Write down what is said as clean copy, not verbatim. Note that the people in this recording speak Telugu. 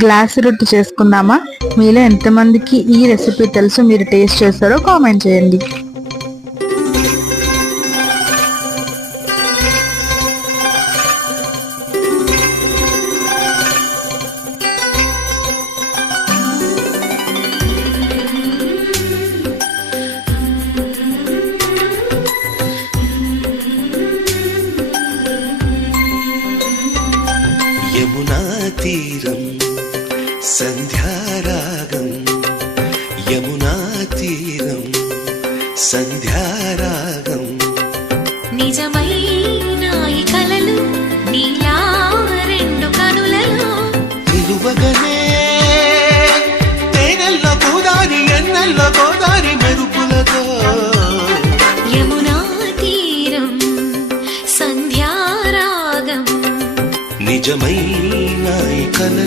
గ్లాస్ రొట్టె చేసుకుందామా? మీలో ఎంతమందికి ఈ రెసిపీ తెలుసు, మీరు టేస్ట్ చేస్తారో కామెంట్ చేయండి. యమునా తీరం సంధ్యారాగం, యమునా తీరం సంధ్యారాగం. నిజమైన ఈ కలలు నీలా రెండు కనులలో నిలువగనే తేనెల్ల గోదారి ఎన్నెల్ల గోదారి మెరుపులతో. యమునా తీరం సంధ్యారాగం. నిజమైన ఈ కలలు